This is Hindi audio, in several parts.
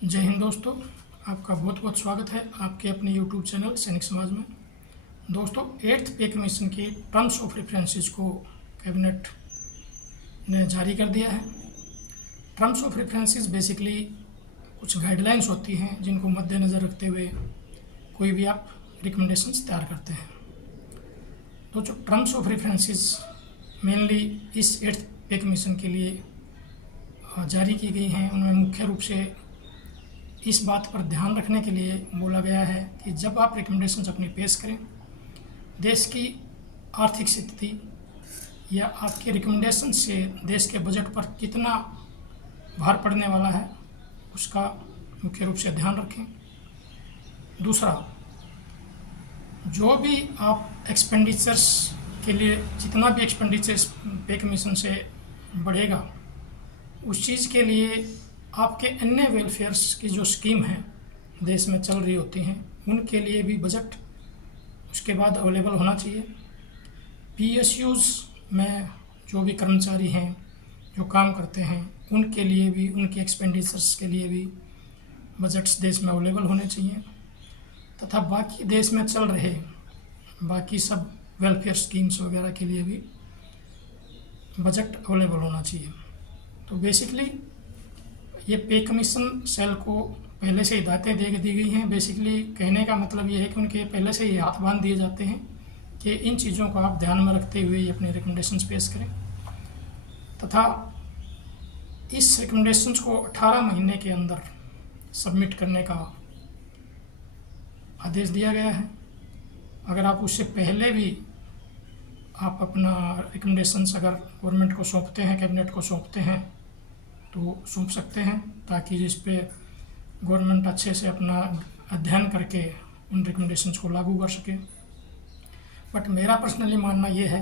जय हिंद दोस्तों, आपका बहुत बहुत स्वागत है आपके अपने यूट्यूब चैनल सैनिक समाज में। दोस्तों, 8th पे कमीशन की टर्म्स ऑफ रेफरेंसेस को कैबिनेट ने जारी कर दिया है। टर्म्स ऑफ रेफरेंसेस बेसिकली कुछ गाइडलाइंस होती हैं जिनको मद्देनज़र रखते हुए कोई भी आप रिकमेंडेशंस तैयार करते हैं। तो जो टर्म्स ऑफ रेफरेंसेस मेनली इस 8th पे कमीशन के लिए जारी की गई हैं, उनमें मुख्य रूप से इस बात पर ध्यान रखने के लिए बोला गया है कि जब आप रिकमेंडेशंस अपनी पेश करें, देश की आर्थिक स्थिति या आपके रिकमेंडेशन से देश के बजट पर कितना भार पड़ने वाला है उसका मुख्य रूप से ध्यान रखें। दूसरा, जो भी आप एक्सपेंडिचर्स के लिए जितना भी एक्सपेंडिचर्स पे कमीशन से बढ़ेगा, उस चीज़ के लिए आपके अन्य वेलफेयर्स की जो स्कीम हैं देश में चल रही होती हैं, उनके लिए भी बजट उसके बाद अवेलेबल होना चाहिए। पीएसयूज़ में जो भी कर्मचारी हैं जो काम करते हैं, उनके लिए भी, उनके एक्सपेंडिचर्स के लिए भी बजट्स देश में अवेलेबल होने चाहिए। तथा बाकी देश में चल रहे बाकी सब वेलफेयर स्कीम्स वगैरह के लिए भी बजट अवेलेबल होना चाहिए। तो बेसिकली ये पे कमीशन सेल को पहले से हिदायतें दे दी गई हैं। बेसिकली कहने का मतलब ये है कि उनके पहले से ही हाथ बांध दिए जाते हैं कि इन चीज़ों को आप ध्यान में रखते हुए ही अपने रिकमेंडेशंस पेश करें। तथा इस रिकमेंडेशंस को 18 महीने के अंदर सबमिट करने का आदेश दिया गया है। अगर आप उससे पहले भी आप अपना रिकमेंडेशंस अगर गवर्नमेंट को सौंपते हैं, कैबिनेट को सौंपते हैं, तो सौंप सकते हैं, ताकि जिस पे गवर्नमेंट अच्छे से अपना अध्ययन करके उन रिकमेंडेशंस को लागू कर सके। बट मेरा पर्सनली मानना ये है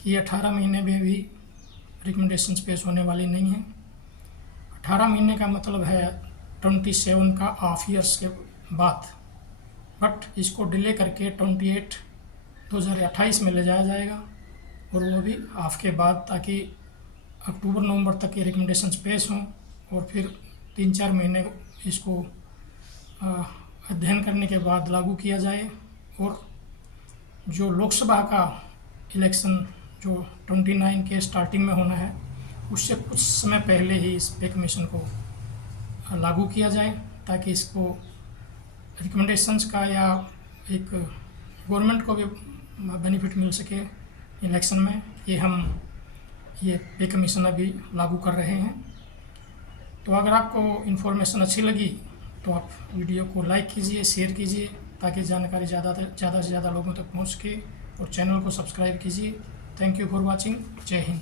कि 18 महीने में भी रिकमेंडेशंस पेश होने वाली नहीं है। 18 महीने का मतलब है 27 का हाफ ईयर्स के बाद, बट इसको डिले करके 28 2028 में ले जाया जाएगा, और वो भी हाफ के बाद, ताकि अक्टूबर नवंबर तक ये रिकमेंडेशंस पेश हों और फिर 3-4 महीने इसको अध्ययन करने के बाद लागू किया जाए। और जो लोकसभा का इलेक्शन जो 29 के स्टार्टिंग में होना है, उससे कुछ समय पहले ही इस पे कमीशन को लागू किया जाए, ताकि इसको रिकमेंडेशंस का या एक गवर्नमेंट को भी बेनिफिट मिल सके इलेक्शन में। ये पे कमीशन अभी लागू कर रहे हैं। तो अगर आपको इन्फॉर्मेशन अच्छी लगी तो आप वीडियो को लाइक कीजिए, शेयर कीजिए, ताकि जानकारी ज़्यादा से ज़्यादा लोगों तक पहुंच सके, और चैनल को सब्सक्राइब कीजिए। Thank you for watching. जय हिंद।